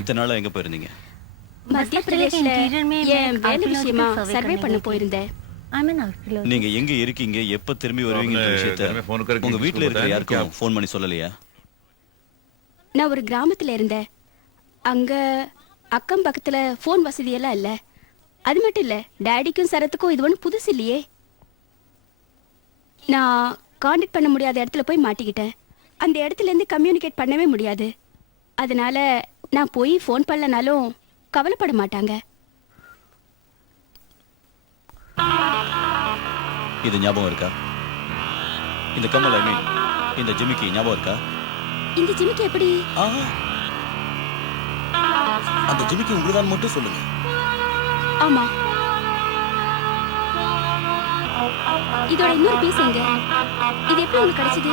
இத்தனை நாளா எங்க போயிருந்தீங்க? மத்திய பிரதேஷ்ல என் வேலை விஷயமா சர்வே பண்ண போயிருந்தேன். நீங்க எங்க இருக்கீங்க, எப்ப திரும்பி வருவீங்கன்ற விஷயத்தை உங்க வீட்ல இருக்கிற யாருக்கும் ஃபோன் பண்ணி சொல்லலையா? நான் ஒரு கிராமத்துல இருந்தேன். அங்க அக்கம் பக்கத்துல ஃபோன் வசதி எல்லாம் இல்ல. அது மட்டும் இல்ல, டாடிக்கும் சரத்துக்கும் இது ஒன்றும் புதுசு இல்லையே. நான் காண்டாக்ட் பண்ண முடியாத இடத்துல போய் மாட்டிக்கிட்டேன். அந்த இடத்துல இருந்து கம்யூனிகேட் பண்ணவே முடியாது. அதனால நான் போய் ஃபோன் பண்ணலனாலும் கவலைப்பட மாட்டாங்க. இது ஞாபகம் இருக்கா? இந்த கமல், ஐ மீன் இந்த ஜிமிக்கி ஞாபகம் இருக்கா? இந்த ஜிமிக்கி எப்படி? அந்த ஜிமிக்கி உங்களுதான் மட்டும் சொல்லுங்க. ஆமா. இதோட இன்னொரு பீஸ் எங்க? இது எப்படி உங்களுக்கு கிடைச்சது?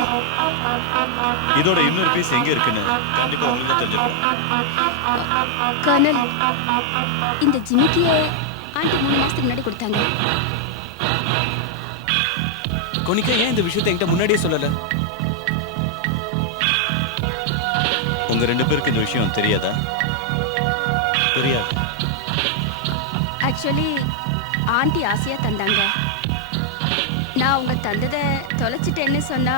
இதோட இன்னொரு பீஸ் எங்க இருக்குன்னு கண்டிப்பா உங்களுக்கு தான் தெரிஞ்சிருக்கும். கர்னல், இந்த ஜிமிக்கியை ஆண்டி 3 மாசத்துக்கு முன்னாடி கொடுத்தாங்க. கொனிக்கா ஏன் இந்த விஷயத்தை என்கிட்ட முன்னாடியே சொல்லல? உங்க 2 பேருக்கு இந்த விஷயம் தெரியாதா? தெரியாது. ஆக்சுவலி ஆண்டி ஆசையா தந்தாங்க. நான் அவங்க தந்ததை தொலைச்சிட்டேன்னு சொன்னா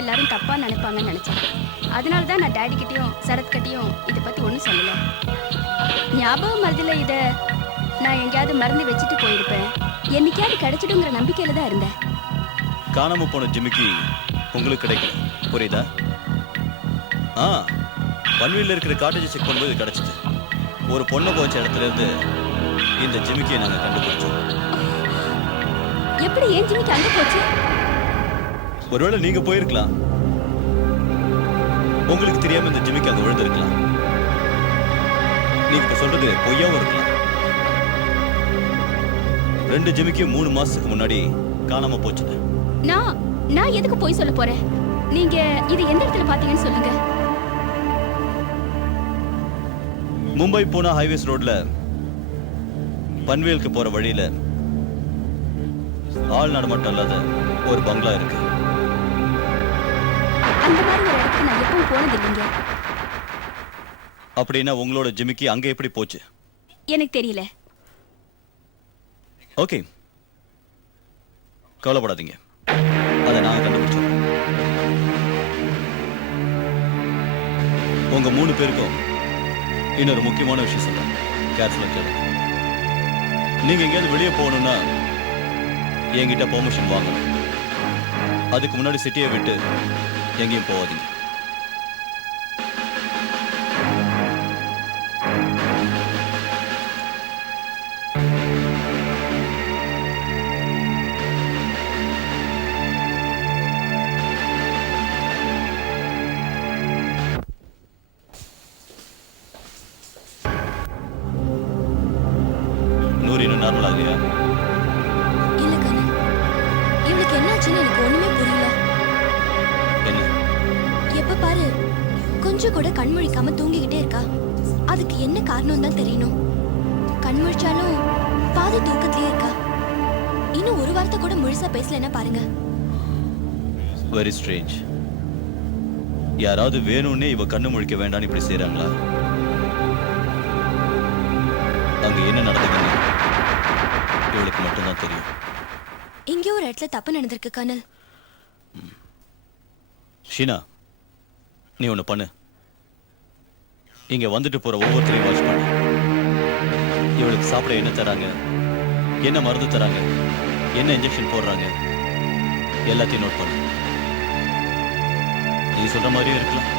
எல்லாரும் தப்பா நினைப்பாங்கன்னு நினைச்சேன். அதனால தான் நான் டாடி கிட்டயும் சரத் கிட்டயும் இதை பத்தி ஒன்றும் சொல்லல. ஞாபகம் மறதில இதை நான் எங்கேயாவது மறந்து வச்சுட்டு போயிருப்பேன். என்னைக்காவது கிடைச்சிடுங்கிற நம்பிக்கையில தான் இருந்தேன். காணாம போன ஜிமிக்கி உங்களுக்கு கிடைக்கல, புரியுதா? பன்வீல்ல இருக்கிற காட்டேஜ் செக் பண்ணும்போது கிடைச்சிது. ஒரு பொண்ணை போச்ச இடத்துல இருந்து இந்த ஜிமிக்கியை நாங்க கண்டுபிடிச்சோம். எப்படி ஏன் ஜிமிக்கி அங்க போச்சு? ஒருவேளை நீங்க போயிருக்கலாம், உங்களுக்கு தெரியாம இந்த ஜிமிக்கி அங்க விழுந்திருக்கலாம். நீங்க இப்ப சொல்றது பொய்யாவும் இருக்கலாம். 2 ஜிமிக்கியும் 3 மாசத்துக்கு முன்னாடி காணாம போச்சு. நான் எதுக்கு போய் சொல்ல போறேன்? நீங்க இது எந்த இடத்துல பாத்தீங்கன்னு சொல்லுங்க. மும்பை பூனா ஹைவேஸ் ரோட்ல பன்வேலுக்கு போற வழியில ஆள் நடமாட்டம் இல்லாத ஒரு பங்களா இருக்கு. அந்த மாதிரி ஒரு இடத்துக்கு நான் எப்பவும் போனது இல்லைங்க. அப்படின்னா உங்களோட ஜிமிக்கி அங்க எப்படி போச்சு? எனக்கு தெரியல. ஓகே, கவலைப்படாதீங்க, அதை நாங்க கண்டுபிடிச்சோம். உங்க 3 பேருக்கும் இன்னொரு முக்கியமான விஷயம் சொல்றேன், கேர்ஃபுல்லா கேளுங்க. நீங்க எங்கேயாவது வெளியே போகணும்னா என்கிட்ட பெர்மிஷன் வாங்கணும். அதுக்கு முன்னாடி சிட்டியை விட்டு எங்கேயும் போகாதீங்க. நூறு இன்னும் நார்மல் ஆகலையா? இல்ல கண்ணன், இவளுக்கு என்னாச்சுன்னு எனக்கு ஒண்ணுமே புரியல. என்ன? எப்ப பாரு கொஞ்சம் கூட கண் முழிக்காம தூங்கிக்கிட்டே இருக்கா. அதுக்கு என்ன காரணம் தான் தெரியணும். கண் முழிச்சாலும் பாதி தூக்கத்திலேயே இருக்கா. இன்னும் ஒரு வார்த்தை கூட முழுசா பேசலன்னா பாருங்க. Very strange. யாராவது வேணும்னே இவ கண்ணு முழிக்க வேண்டாம்னு இப்படி செய்றாங்களா? அங்க என்ன நடக்குதுன்னு இவளுக்கு மட்டும்தான் தெரியும். இங்கே ஒரு இடத்துல தப்பு நடந்திருக்கு கர்னல். ஷீனா, நீ ஒண்ணு பண்ணு. இங்க வந்துட்டு போற ஒவ்வொருத்தரையும் வாட்ச் பண்ணு. இவளுக்கு சாப்பிட என்ன தராங்க, என்ன மருந்து தராங்க, என்ன இன்ஜெக்ஷன் போடுறாங்க, எல்லாத்தையும் நோட் பண்ணு. நீ சொல்ற மாதிரியும் இருக்கலாம்.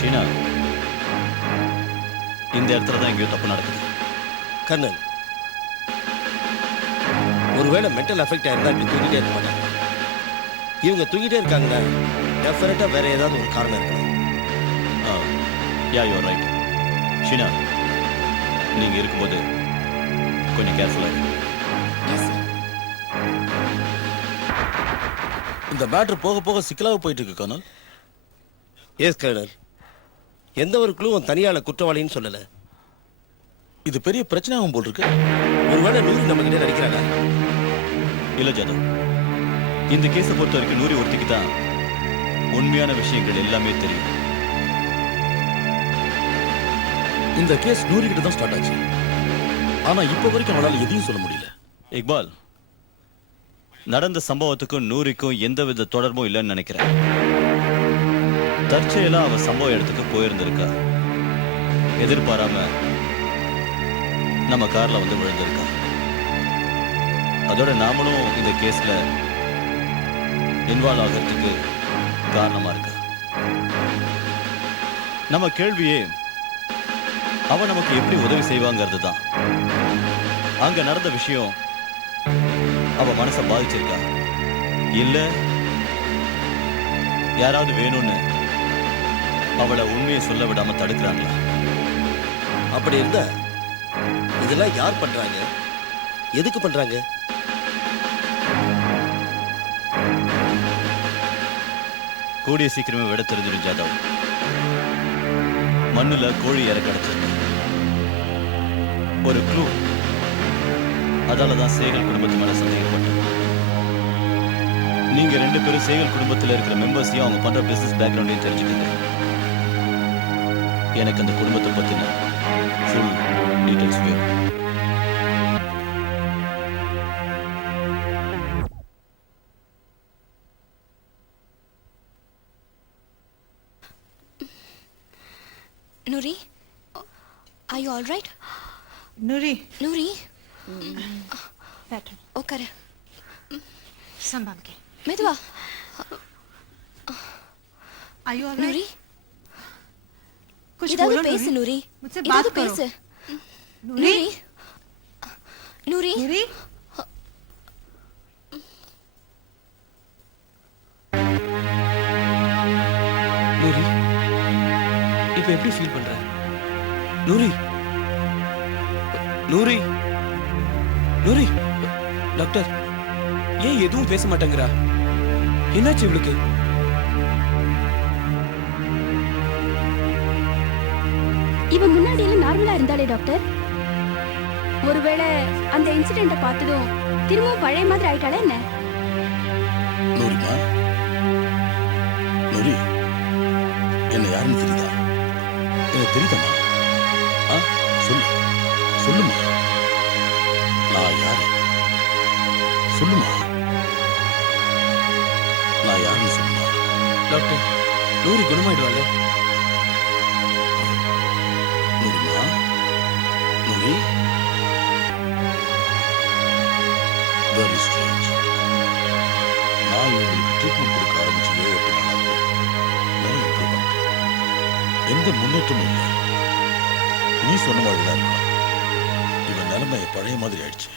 ஷீனா, இந்த இடத்துல தான் எங்கேயோ தப்பு நடக்குது. கர்னல், ஒருவேளை மென்டல் அஃபெக்ட் ஆயிருந்தா இப்படி தூங்கிட்டே இருக்க மாட்டாங்க. இவங்க தூங்கிட்டே இருக்காங்கன்னா டெஃபினட்டா வேற ஏதாவது ஒரு காரணம் இருக்கணும். யா, யூஆர் ரைட். ஷீனா, நீங்க இருக்கும்போது கொஞ்சம் கேர்ஃபுல்லா இருக்கு. இந்த மேட்ரு போக போக சிக்கலாக போயிட்டு இருக்கு கர்னல். எஸ் கர்னல், எந்த ஒரு குழுவும் தனியால குற்றவாளின்னு சொல்லல. இது பெரிய பிரச்சனையாகும் போல் இருக்கு. ஒருவேளை நூறு நம்ம கிட்ட நடிக்கிறாங்க. இல்ல ஜாதவ், இந்த கேஸை பொறுத்த வரைக்கும் நூரி ஒருத்திக்கு தான் உண்மையான விஷயங்கள் எல்லாமே தெரியும். இந்த கேஸ் நூறு கிட்ட தான் ஸ்டார்ட் ஆச்சு. ஆனா இப்ப வரைக்கும் அவளால எதையும் சொல்ல முடியல. இக்பால், நடந்த சம்பவத்துக்கும் நூரிக்கும் எந்தவித தொடர்பும் இல்லைன்னு நினைக்கிறேன். தற்செயலா அவ சம்பவ இடத்துக்கு போயிருந்திருக்கா. எதிர்பாராம நம்ம கார்ல வந்து விழுந்திருக்கா. அதோட நாமளும் இந்த கேஸ்ல இன்வால்வ் ஆகிறதுக்கு காரணமா இருக்கு. நம்ம கேள்வியே அவ நமக்கு எப்படி உதவி செய்வாங்கிறது தான். அங்க நடந்த விஷயம் அவ மனசை பாதிச்சிருக்கா, இல்ல யாராவது வேணும்னு அவளை உண்மையை சொல்ல விடாம தடுக்கிறாங்களா? அப்படி இருந்த இதெல்லாம் யார் பண்றாங்க, எதுக்கு பண்றாங்க? கூடிய சீக்கிரமே விட தெரிஞ்சிடும் ஜாதவ். மண்ணுல கோழி இற கிடைச்சிருக்கு. ஒரு க்ளூ. அதாலதான் சேகல் குடும்பத்து மேல சந்தேகப்பட்டேன். நீங்க 2 பேரும் சேகல் குடும்பத்துல இருக்கிற மெம்பர்ஸையும் அவங்க பண்ற பிசினஸ் பேக்ரவுண்டையும் தெரிஞ்சுக்கிங்க. எனக்கு அந்த குடும்பத்தை பத்தின ஃபுல் டீடைல்ஸ் வேணும். Nuri, are you all right? Nuri, Nuri, बैठो, उकर, संभाल के. मेदवा, Are you all right? Nuri, कुछ इधर बोलो तो पेस Nuri, मुझसे इधर बात तो करो. पेस. Nuri, Nuri, Nuri, நூரி, இப்ப எப்படி ஃபீல் பண்ற? நூரி, நூரி, நூரி, டாக்டர் ஏன் எதுவும் பேச மாட்டேங்கிறா? என்னாச்சு இவளுக்கு? இவ முன்னாடி எல்லாம் நார்மலா இருந்தாலே டாக்டர். ஒருவேளை அந்த இன்சிடென்ட பார்த்ததும் திரும்பவும் பழைய மாதிரி ஆயிட்டாளே என்ன? நூரிமா, நூரி, என்ன யாருன்னு தெரியுதா? எனக்கு தெரியுதம்மா. ஆ, சொல்லு, சொல்லுமா. நான் யாரு? சொல்லுமா. நான் யாருன்னு சொல்லுமா. டாக்டர், நூரி குணமாயிடுவாள்? நூரிமா, நூரி. Very strange. நான் இவங்களுக்கு ட்ரீட்மெண்ட் கொடுக்க ஆரம்பிச்சு 7-8 நாள் ஆகுது. No improvement. எந்த முன்னேற்றமும் இல்லை. நீ சொன்ன மாதிரி தான் இருக்கலாம். இவன் நிலைமை பழைய மாதிரி ஆயிடுச்சு.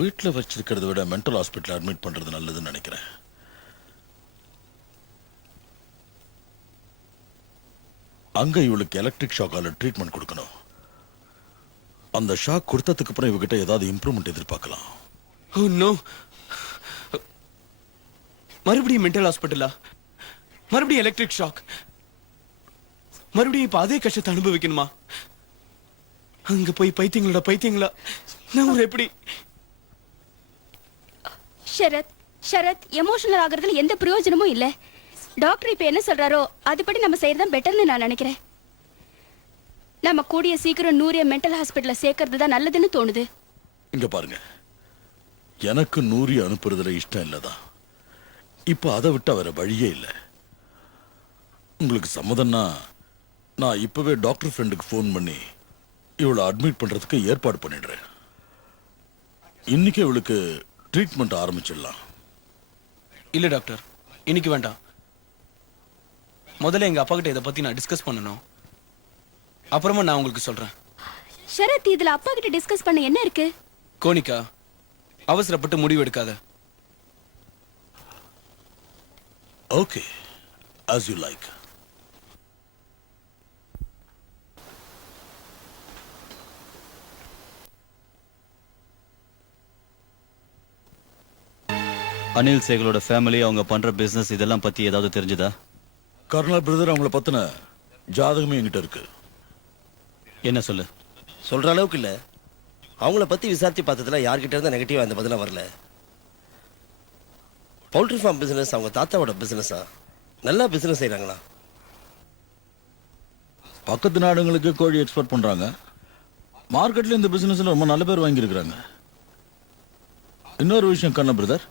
வீட்டில் வச்சிருக்கிறத விட மென்டல் ஹாஸ்பிட்டல் அட்மிட் பண்றது நல்லதுன்னு நினைக்கிறேன். அங்க இவளுக்கு எலக்ட்ரிக் ஷாக்கால ட்ரீட்மெண்ட் கொடுக்கணும். அந்த ஷாக் கொடுத்ததுக்கு அப்புறம் இவகிட்ட ஏதாவது இம்ப்ரூவ்மெண்ட் எதிர்பார்க்கலாம். Oh no. மறுபடியும் மென்டல் ஹாஸ்பிட்டலா? மறுபடியும் எலக்ட்ரிக் ஷாக்? மறுபடியும் இப்ப அதே கஷ்டத்தை அனுபவிக்கணுமா? அங்க போய் பைத்தியங்களா நான் ஒரு எப்படி? ஷரத் எமோஷனல் ஆகுறதுல எந்த பிரயோஜனமும் இல்ல. டாக்டர் இப்ப என்ன சொல்றாரோ அதுபடி நம்ம செய்யறதுதான் பெட்டர்னு நான் நினைக்கிறேன். நம்ம கூடிய சீக்கிரம் நூரிய மென்டல் ஹாஸ்பிட்டல்ல சேர்க்கறது தான் நல்லதுன்னு தோணுது. இங்க பாருங்க, எனக்கு நூறி அனுப்புறதுல இஷ்டம் இல்லதான். இப்ப அதை விட்டா வேற வழியே இல்லை. உங்களுக்கு சம்மதம்னா நான் இப்பவே டாக்டர் ஃப்ரெண்டுக்கு ஃபோன் பண்ணி இவளை அட்மிட் பண்றதுக்கு ஏற்பாடு பண்ணிடுறேன். இன்னைக்கு இவளுக்கு ட்ரீட்மெண்ட் ஆரம்பிச்சிடலாம். இல்ல டாக்டர், இன்னைக்கு வேண்டாம். முதல்ல எங்க அப்பா கிட்ட இதை பத்தி நான் டிஸ்கஸ் பண்ணணும். அப்புறமா நான் உங்களுக்கு சொல்றேன். ஷரத், இதுல அப்பா கிட்ட டிஸ்கஸ் பண்ண என்ன இருக்கு? கோனிகா, அவசரப்பட்டு முடிவு எடுக்காத. Okay, as you like. Anil சேகலோட ஃபேமிலி, அவங்க பண்ற பிசினஸ் இதெல்லாம் பத்தி ஏதாவது தெரிஞ்சதா? கர்னல் பிரதர் அவங்கள பத்தின ஜாதகமே என்கிட்ட இருக்கு. என்ன சொல்லு? சொல்ற அளவுக்கு இல்ல. அவங்கள பத்தி விசாரிச்சு பார்த்ததுல யார்கிட்ட இருந்து நெகட்டிவா அந்த பதிலா வரல. பவுல்ட்ரி ஃபார்ம் பிசினஸ் அவங்க தாத்தாவோட பிசினஸா? நல்லா பிசினஸ் செய்றாங்களா? பக்கத்து நாடுங்களுக்கு கோழி எக்ஸ்போர்ட் பண்றாங்க. மார்க்கெட்ல இந்த பிசினஸ்ல ரொம்ப நல்ல பேர் வாங்கியிருக்கிறாங்க. இன்னொரு விஷயம் கண்ண பிரதர்,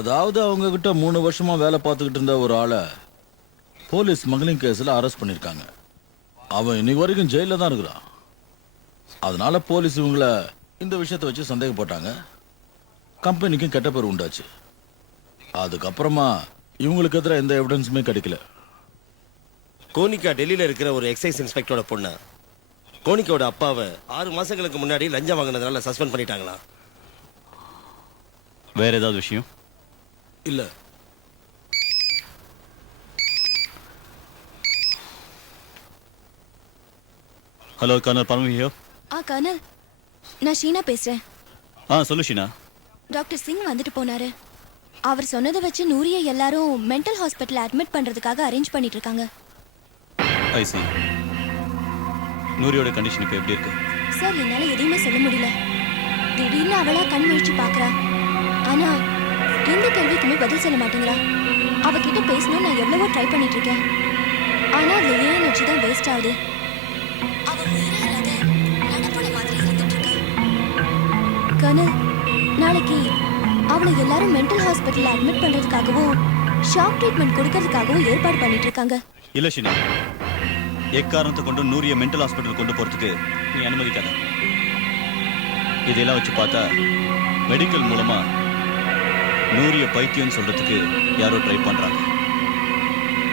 அதாவது அவங்க கிட்ட 3 வருஷமா வேலை பார்த்துக்கிட்டு இருந்த ஒரு ஆளை போலீஸ் ஸ்மக்லிங் கேஸில் அரெஸ்ட் பண்ணியிருக்காங்க. அவன் இன்னைக்கு வரைக்கும் ஜெயிலில் தான் இருக்கிறான். அதனால போலீஸ் இவங்கள இந்த விஷயத்தை வச்சு சந்தேகப்பட்டாங்க. கம்பெனிக்கும் கெட்ட பேர் உண்டாச்சு. அதுக்கப்புறமா இவங்களுக்கு எதிராக எந்த எவிடன்ஸுமே கிடைக்கல. கோனிகா டெல்லியில இருக்கிற ஒரு எக்ஸைஸ் இன்ஸ்பெக்டரோட பொண்ணு. கோனிகாவோட அப்பாவை 6 மாசங்களுக்கு முன்னாடி லஞ்சம் வாங்கினதுனால சஸ்பெண்ட் பண்ணிட்டாங்களா? வேற ஏதாவது விஷயம்? இல்ல. Hello kernel பரமவியோ. கர்னல், நான் ஷீனா பேசுறேன். சொல்லு ஷீனா. டாக்டர் சிங் வந்துட்டு போனாரு. அவர் சொன்னதை வச்சு நூரியை எல்லாரும் மென்டல் ஹாஸ்பிட்டல் அட்மிட் பண்றதுக்காக அரேஞ்ச் பண்ணிட்டு இருக்காங்க. ஐ சி. நூரியோட கண்டிஷன் இப்போ எப்படி இருக்கு? சார், என்னால எதுவுமே சொல்ல முடியல. திடீர்னு அவளா கண் முழிச்சு பாக்குறா. ஆனா எந்த கேள்விக்குமே பதில் சொல்ல மாட்டேங்கிறா. அவகிட்ட பேசணும்னு நான் எவ்வளவோ ட்ரை பண்ணிட்டு இருக்கேன். ஆனா அதுல ஏன் எனர்ஜி தான் வேஸ்ட் ஆகுது. அவ உயிரே இல்லாத நடப்புன மாதிரி இருந்துட்டு இருக்கா. கர்னல், நாளைக்கு அவளை எல்லாரும் மென்டல் ஹாஸ்பிட்டல் அட்மிட் பண்றதுக்காகவும் ஷாக் ட்ரீட்மெண்ட் கொடுக்கறதுக்காகவும் ஏற்பாடு பண்ணிட்டு இருக்காங்க. இல்ல ஷீனா, எக்காரணத்தை கொண்டு நூரிய மென்டல் ஹாஸ்பிட்டல் கொண்டு போறதுக்கு நீ அனுமதிக்காத. இதெல்லாம் வச்சு பார்த்தா மெடிக்கல் மூலமா நூரிய பைத்தியம் சொல்றதுக்கு யாரோ ட்ரை பண்றாங்க.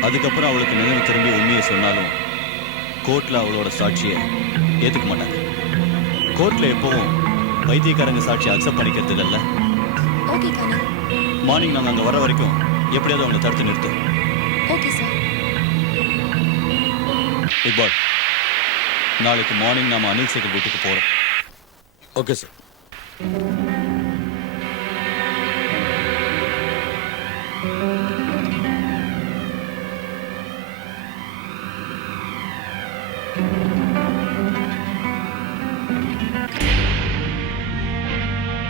அதுக்கப்புறம் அவளுக்கு நினைவு திரும்பி உண்மையை சொன்னாலும் கோர்ட்ல அவளோட சாட்சியை ஏத்துக்க மாட்டாங்க. கோர்ட்ல எப்பவும் பைத்தியக்காரங்க சாட்சியை அக்செப்ட் பண்ணிக்கிறது இல்லைல்ல. Okay kernel. மார்னிங் நாங்கள் அங்கே வர வரைக்கும் எப்படியாவது அவங்களை தடுத்து நிறுத்தும். Okay sir. இக்பால், நாளைக்கு மார்னிங் நாம அனில் சேகர் வீட்டுக்கு போறோம். Okay sir.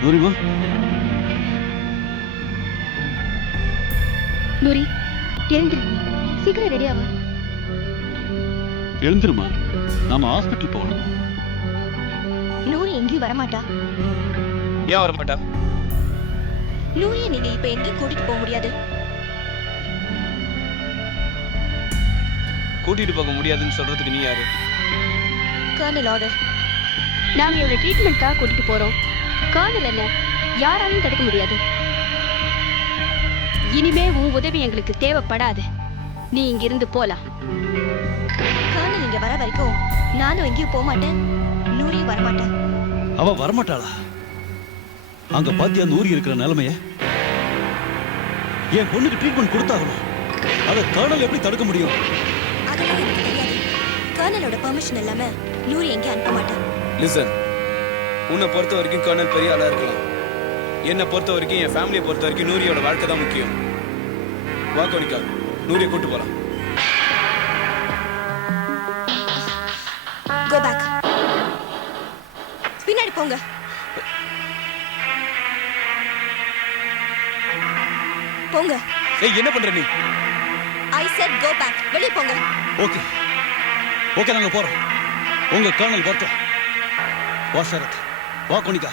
நூரிமா, நூரி, எழுந்துரு, சீக்கிரம் ரெடி ஆவா. எழுந்துருமா, நாம ஹாஸ்பிட்டல் போகணும். நூரி எங்கேயும் வரமாட்டா. ஏன் வர மாட்டா? நூரியை நீங்க இப்ப எங்கேயும் கூட்டிட்டு போக முடியாது. கூட்டிட்டு போக முடியாதுன்னு சொல்றதுக்கு நீ யாரு? Colonel order. நாங்க இவளை ட்ரீட்மெண்ட்காக கூட்டிட்டு போறோம். காதல் என்ன யாராலையும் தடுக்க முடியாது. இனிமே உன் உதவி எங்களுக்கு தேவைப்படாது. நீ இங்கிருந்து போலாம். கர்னல் இங்க வர வரைக்கும் நானும் எங்கேயும் போக மாட்டேன். நூரியும் வரமாட்டேன். அவ வரமாட்டாளா? அங்க பாத்தியா நூரி இருக்கிற நிலைமைய? என் பொண்ணுக்கு ட்ரீட்மெண்ட் கொடுத்தாகணும். அதை கர்னல் எப்படி தடுக்க முடியும்? அதெல்லாம் எனக்கு தெரியாது. கர்னலோட பெர்மிஷன் இல்லாம நூரி எங்கேயும் அனுப்ப மாட்டேன். லிசன், உன்னை பொறுத்த வரைக்கும் கர்னல் பெரிய ஆளா இருக்கலாம். என்னை பொறுத்த வரைக்கும், என் ஃபேமிலியை பொறுத்த வரைக்கும் நூரியோட வாழ்க்கை தான் முக்கியம். வா கோனிகா, நூரியை கூட்டு போலாம். Go back. பின்னாடி போங்க. போங்க. ஏய், என்ன பண்ற நீ? I said go back. வெளிய போங்க. ஓகே ஓகே, நாங்க போறோம். உங்க கர்னல் வரட்டும். வா சரத், வா கோனிகா.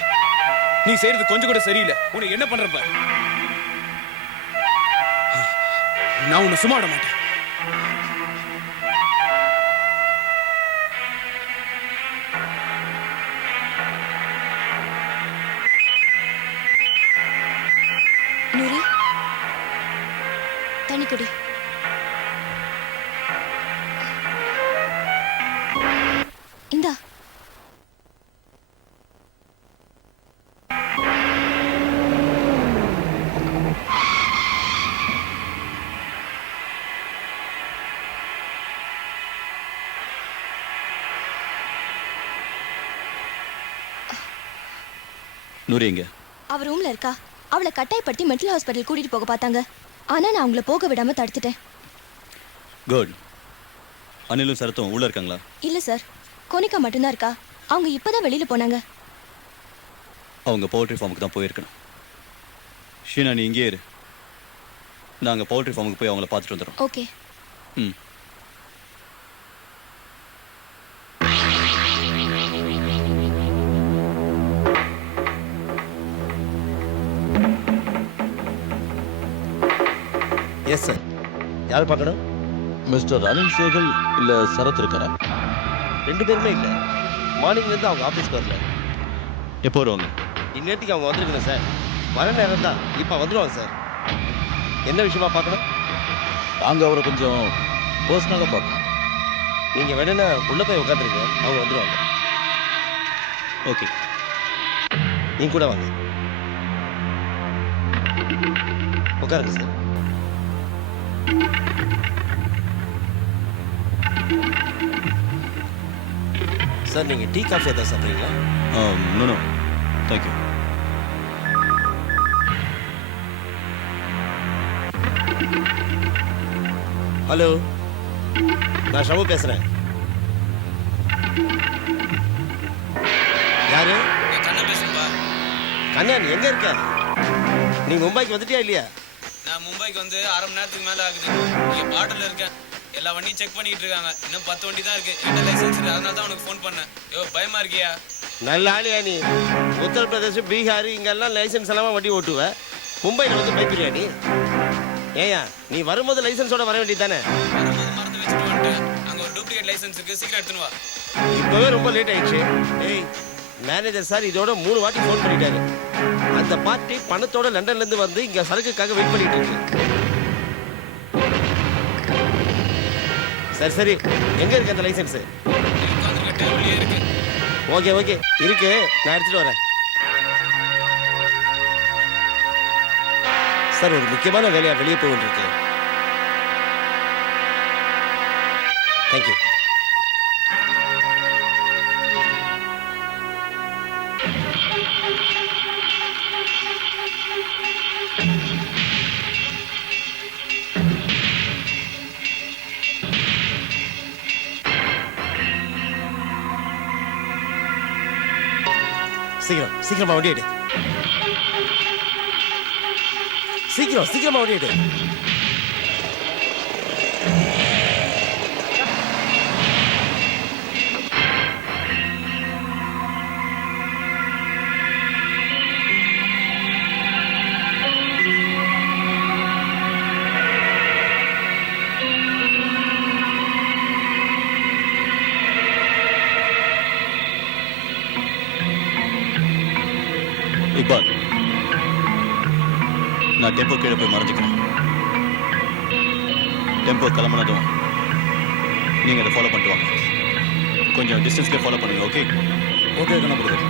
நீ செய்யறது கொஞ்சம் கூட சரியில்லை. உன்னை என்ன பண்றப்ப? நான் உன்னை சும்மா விட மாட்டேன். நூரி, தண்ணி குடி. இந்தா. நூரி எங்க? அவ ரூம்ல இருக்கா. அவளை கட்டாயப்படுத்தி மென்டல் ஹாஸ்பிட்டல் கூட்டிட்டு போக பார்த்தாங்க. ஆனா நான் அவங்கள போக விடாம தடுத்துட்டேன். குட். அனிலும் சரத்தும் உள்ள இருக்காங்களா? இல்ல சார், கோனிகா மட்டும்தான் இருக்கா. அவங்க இப்பதான் வெளியில போனாங்க. அவங்க பவுல்ட்ரி ஃபார்முக்கு தான் போயிருக்கணும். ஷீனா, நீ இங்கே இரு. நாங்கள் பவுல்ட்ரி ஃபார்முக்கு போய் அவங்கள பார்த்துட்டு வந்துடுறோம். ஓகே. ம். Yes sir. யார் பார்க்கணும்? மிஸ்டர் அனில் சேகல் இல்ல சரத் இருக்காரா? 2 பேருமே இல்லை. மார்னிங்லேருந்து அவங்க ஆஃபீஸ்க்கு வரல. எப்போ வருவாங்க? இந்நேரத்துக்கு அவங்க வந்துருக்கணும் சார். வர நேரம் தான். இப்போ வந்துடுவாங்க சார். என்ன விஷயமா பார்க்கணும்? நாங்க அவரை கொஞ்சம் பர்சனலாக பார்க்கணும். நீங்கள் வேணும்னா உள்ளே போய் உட்காந்துருங்க, அவங்க வந்துடுவாங்க. ஓகே. நீங்க கூட வாங்க. உட்காருங்க சார். சார் நீங்கள் டீ காஃபி எதாவது சாப்பிட்றீங்களா? No no thank you. ஹலோ, நான் ஷமு பேசுகிறேன். யாரு? கண்ணன் பேசுறேன்பா. கண்ணன் எங்கே இருக்க? நீ மும்பைக்கு வந்துட்டியா இல்லையா? நான் மும்பைக்கு வந்து 1/2 மணி நேரத்துக்கு மேலே ஆகுது. இங்கே பாட்டில் இருக்கேன். எல்லா வண்டியும் செக் பண்ணிட்டு இருக்காங்க. இன்னும் 10 வண்டி தான் இருக்கு. என்ன லைசன்ஸ் இருக்கு, அதனால தான் உனக்கு ஃபோன் பண்ணேன். பயமா இருக்கியா? நல்ல ஆளியா நீ. உத்தரப்பிரதேஷ், பீகார் இங்கெல்லாம் லைசன்ஸ் எல்லாம் வண்டி ஓட்டுவ. மும்பையில் வந்து பயப்பிரியா நீ? ஏயா நீ வரும்போது லைசன்ஸோட வர வேண்டியது தானே? வரும்போது மறந்து வச்சுட்டு வந்துட்டேன். அங்கே ஒரு டூப்ளிகேட் லைசன்ஸ் இருக்கு, சீக்கிரம் எடுத்துன்னு வா. இப்போவே ரொம்ப லேட் ஆயிடுச்சு. ஏய் மேனேஜர் சார் இதோட 3 வாட்டி ஃபோன் பண்ணிட்டாரு. அந்த பார்ட்டி பணத்தோட லண்டன்லேருந்து வந்து இங்கே சரக்குக்காக வெயிட் பண்ணிட்டு இருக்கு. சரி சரி, எங்கே இருக்கு அந்த லைசன்ஸு? உட்காந்துருக்க டேபிள்லேயே இருக்கு. ஓகே ஓகே இருக்கு, நான் எடுத்துட்டு வரேன். சார் ஒரு முக்கியமான வேலையா வெளியே போய் இருக்கு. தேங்க்யூ. சீக்கிரம் சீக்கிரமா வண்டி எடு. சீக்கிரமா வண்டி எடு. இக்பால், நான் டெம்போ கீழே போய் மறைஞ்சிக்கிறேன். டெம்போ கிளம்புனதும் நீங்கள் அதை ஃபாலோ பண்ணிட்டு வாங்க. கொஞ்சம் டிஸ்டன்ஸ்லேயே ஃபாலோ பண்ணுங்க. ஓகே ஓகே கண்ணா பிரதர்.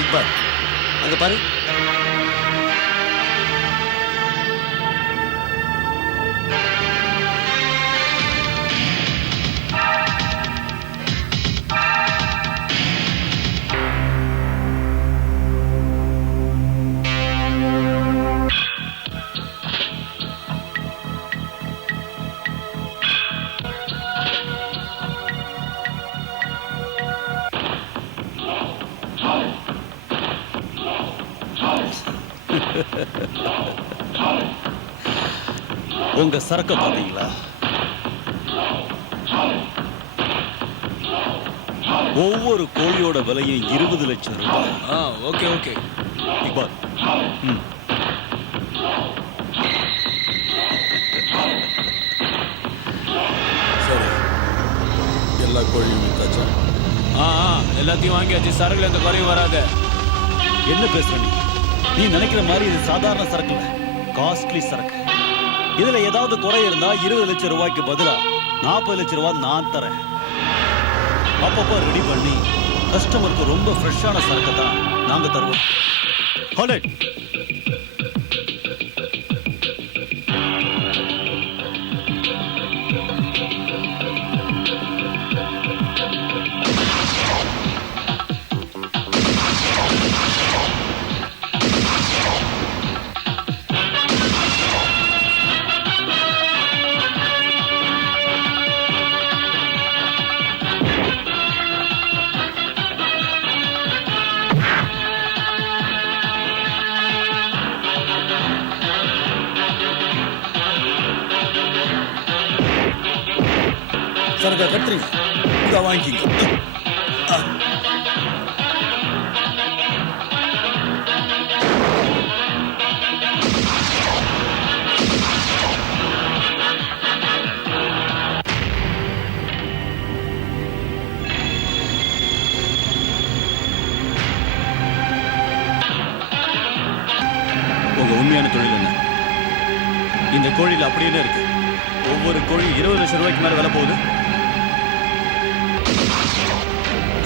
இக்பால் அங்க பாரு. உங்க சரக்க பாத்தீங்களா? ஒவ்வொரு கோழியோட விலையும் 20 லட்சம் ரூபாய். Okay okay. இக்பால், ம். சரி, எல்லா கோழியும் வித்தாச்சா? எல்லாத்தையும் வாங்கியாச்சு. சரக்குல எந்த குறையும் வராது. என்ன பேசுற நீ? நீ நினைக்கிற மாதிரி இது சாதாரண சரக்கு இல்ல, காஸ்ட்லி சரக்கு. இதுல ஏதாவது குறை இருந்தா 20 லட்சம் ரூபாய்க்கு பதிலா 40 லட்சம் ரூபாய் நான் தரேன். அப்பப்போ ரெடி பண்ணி கஸ்டமருக்கு ரொம்ப ஃப்ரெஷ்ஷான சரக்கு தான் நாங்க தருவோம். ஹாலட், சரக்கா கட்டுறீங்க, இதை வாங்கிக்கிங்க. உங்க உண்மையான தொழில் என்ன? இந்த கோழியில் அப்படி என்ன இருக்கு? ஒவ்வொரு கோழி 20 லட்சம் ரூபாய்க்கு மேல விலை போகுது.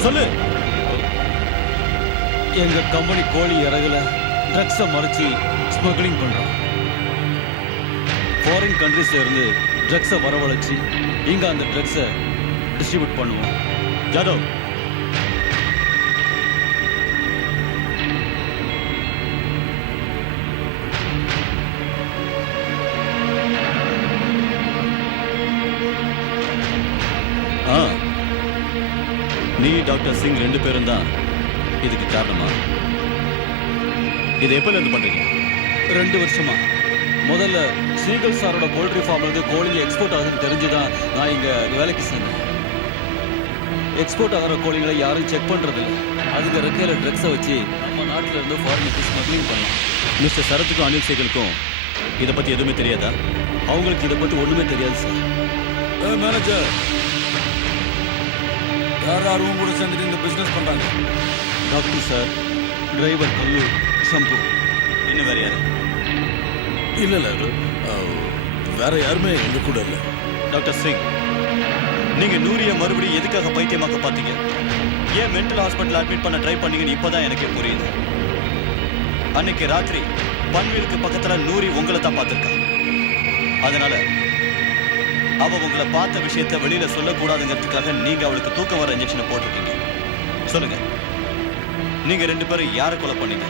சொல்லு. எங்க கம்பெனி கோழி இறகுல ட்ரக்ஸை மறைச்சு ஸ்மக்லிங் பண்றோம். ஃபாரின் கண்ட்ரீஸ்ல இருந்து ட்ரக்ஸை வரவழைச்சு இங்க அந்த ட்ரக்ஸை டிஸ்ட்ரிபியூட் பண்ணுவோம். ஜாதவ், நீ டாக்டர் சிங் 2 பேரும் தான் இதுக்கு காரணமா? இதை எப்பல இருந்து பண்றீங்க? 2 வருஷமா. முதல்ல சீகல் சாரோட போல்ட்ரி ஃபார்ம்ல இருந்து கோழிங்க எக்ஸ்போர்ட் ஆகுதுன்னு தெரிஞ்சுதான் நான் இங்க வேலைக்கு சேர்ந்தேன். எக்ஸ்போர்ட் ஆகிற கோழிகளை யாரும் செக் பண்றது இல்லை. அதுக்கு ரெக்கையில ட்ரக்ஸை வச்சு நம்ம நாட்டில இருந்து ஃபாரினுக்கு ஸ்மக்லிங் பண்ணலாம். மிஸ்டர் சரத்துக்கும் அனில் சேகலுக்கும் இதை பத்தி எதுவுமே தெரியாதா? அவங்களுக்கு இதை பத்தி ஒண்ணுமே தெரியாது சார். மேனேஜர், யார் யாரும் கூட சேர்ந்துட்டு இந்த பிசினஸ் பண்றாங்க? டாக்டர் சார், டிரைவர் கல்லு, சம்பு, இன்னும் வேற யாரு? இல்ல இல்ல, வேற யாருமே எங்க கூட இல்ல. டாக்டர் சிங், நீங்க நூரிய மறுபடியும் எதுக்காக பைத்தியமாக்க பாத்தீங்க? ஏன் மென்டல் ஹாஸ்பிட்டல் அட்மிட் பண்ண ட்ரை பண்ணீங்கன்னு இப்பதான் எனக்கே புரியுது. அன்னைக்கு ராத்திரி பன்வீலுக்கு பக்கத்துல நூரி உங்களை தான் பார்த்திருக்கா. அதனால அவ உங்களை பார்த்த விஷயத்தை வெளியில சொல்லக்கூடாதுங்கிறதுக்காக நீங்க அவளுக்கு தூக்க வர இன்ஜெக்ஷனை போட்டிருக்கீங்க. சொல்லுங்க, நீங்க 2 பேரும் யாரை கொலை பண்ணீங்க?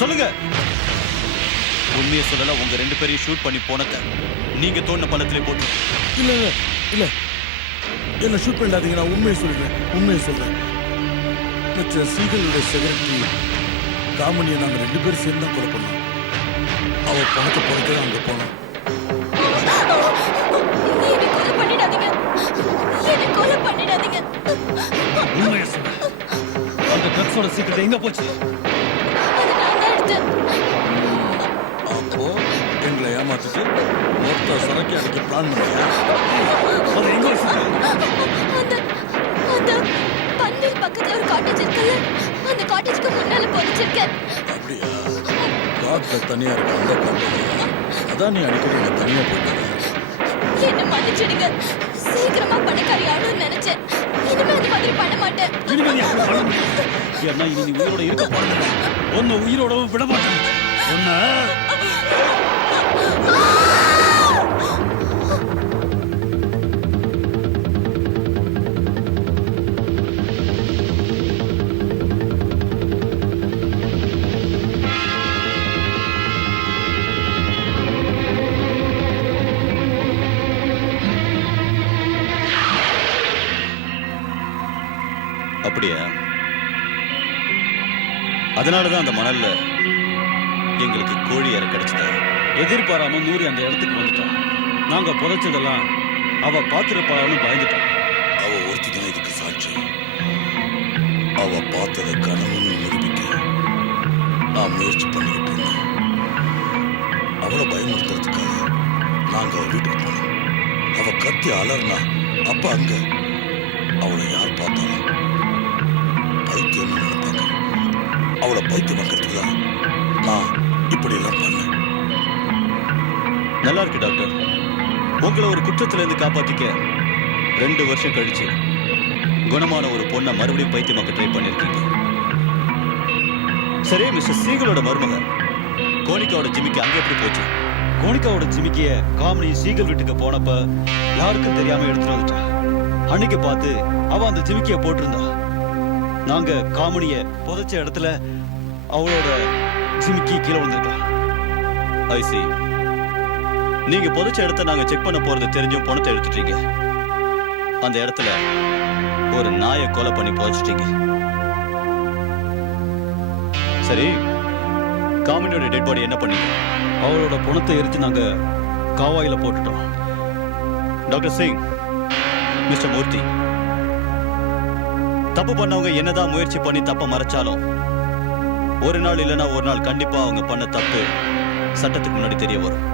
சொல்லுங்க. உண்மையை சொல்லல, உங்க 2 பேரையும் ஷூட் பண்ணி போனத நீங்க தோண்டின பணத்திலே போட்டு. இல்ல இல்ல இல்ல, என்ன ஷூட் பண்ணாதீங்க, நான் உண்மையை சொல்றேன், உண்மையை சொல்றேன். மிஸ்டர் சீகலுடைய செக்ரட்டரி காமனியை நாங்க 2 பேரும் சேர்ந்து தான் கொலை பண்ணோம். அவ பணத்தை பொறுத்து அங்க போனோம். என்னை கொலை பண்ணிடாதீங்க, என்னை கொலை பண்ணிடாதீங்க. உண்மையை சொல்ல, அந்த ட்ரக்ஸோட சீக்கிரம் எங்க போச்சு? அது நான் தான் எடுத்தேன். அப்போ எங்களை ஏமாத்திட்டு மொத்த சரக்கு அன்னைக்கு பிளான் பண்ணியா? அது எங்க வச்சிருக்க? அந்த அந்த பன்னீர் பக்கத்துல ஒரு காட்டேஜ் இருக்குல்ல, அந்த காட்டேஜ்க்கு முன்னால பொறிச்சிருக்கேன். அப்படியா? காட்டுல தனியா இருக்க அந்த காட்டு, அதான் நீ அடிக்கடி இங்க தனியா போயிட்டு. என்ன மன்னிச்சிடுங்க, சீக்கிரமா பணக்காரி ஆகணும்னு நினைச்சேன். இனிமே அந்த மாதிரி பண்ண மாட்டேன். இனிமே நீ அப்படி பண்ண முடியாது. ஏன்னா இனி நீ உயிரோட இருக்க போறது. உன்னை உயிரோட விட மாட்டேன். உன்னை அப்படியா? அதனாலதான் அந்த மணல்ல எங்களுக்கு கோழி இற கிடைச்சது. எதிர்பாராம நூறி அந்த இடத்துக்கு வந்துட்டான். நாங்க புதைச்சதெல்லாம் அவ பார்த்துருப்பாளன்னு பயந்துட்டான். அவ ஒருத்தி தான் இதுக்கு சாட்சி. அவ பார்த்ததை கனவுன்னு நிரூபிக்க நான் முயற்சி பண்ணிக்கிட்டு இருந்தேன். அவளை பயமுறுத்துறதுக்காக நாங்க அவ வீட்டுக்கு போனோம். அவ கத்தி அலர்னா அப்ப அங்க அவளை யார் பார்த்தாலும் பைத்தியம் நினைப்பாங்க. அவளை பைத்தியமாக்கிறதுக்கு தான் நான் இப்படி எல்லாம் பண்ணேன். நல்லா இருக்கு டாக்டர். உங்களை ஒரு குற்றத்துல இருந்து காப்பாத்திக்க 2 வருஷம் கழிச்சு குணமான ஒரு பொண்ணை மறுபடியும் பைத்தியமாக்க ட்ரை பண்ணிருக்கீங்க. சரி, மிஸ்டர் சீகலோட மருமக கோனிகாவோட ஜிமிக்கி அங்க எப்படி போச்சு? கோனிகாவோட ஜிமிக்கிய காமினி சீகல் வீட்டுக்கு போனப்ப யாருக்கும் தெரியாம எடுத்துட்டு வந்துட்டான். அன்னைக்கு பார்த்து அவ அந்த ஜிமிக்கிய போட்டிருந்தா. நாங்க காமினிய புதைச்ச இடத்துல அவளோட ஜிமிக்கி கீழே வந்துட்டான். ஐ see. நீங்க புதைச்ச இடத்த நாங்க செக் பண்ண போறது தெரிஞ்சும் பணத்தை எடுத்துட்டீங்க. அந்த இடத்துல ஒரு நாயை கொலை பண்ணி புதைச்சிட்டீங்க. சரி, காமினியோட டெட் பாடி என்ன பண்ணீங்க? அவளோட பணத்தை எரிச்சு நாங்க காவாயில போட்டுட்டோம். டாக்டர் சிங், மிஸ்டர் மூர்த்தி, தப்பு பண்ணவங்க என்னதான் முயற்சி பண்ணி தப்ப மறைச்சாலும் ஒரு நாள் இல்லைன்னா ஒரு நாள் கண்டிப்பா அவங்க பண்ண தப்பு சட்டத்துக்கு முன்னாடி தெரிய வரும்.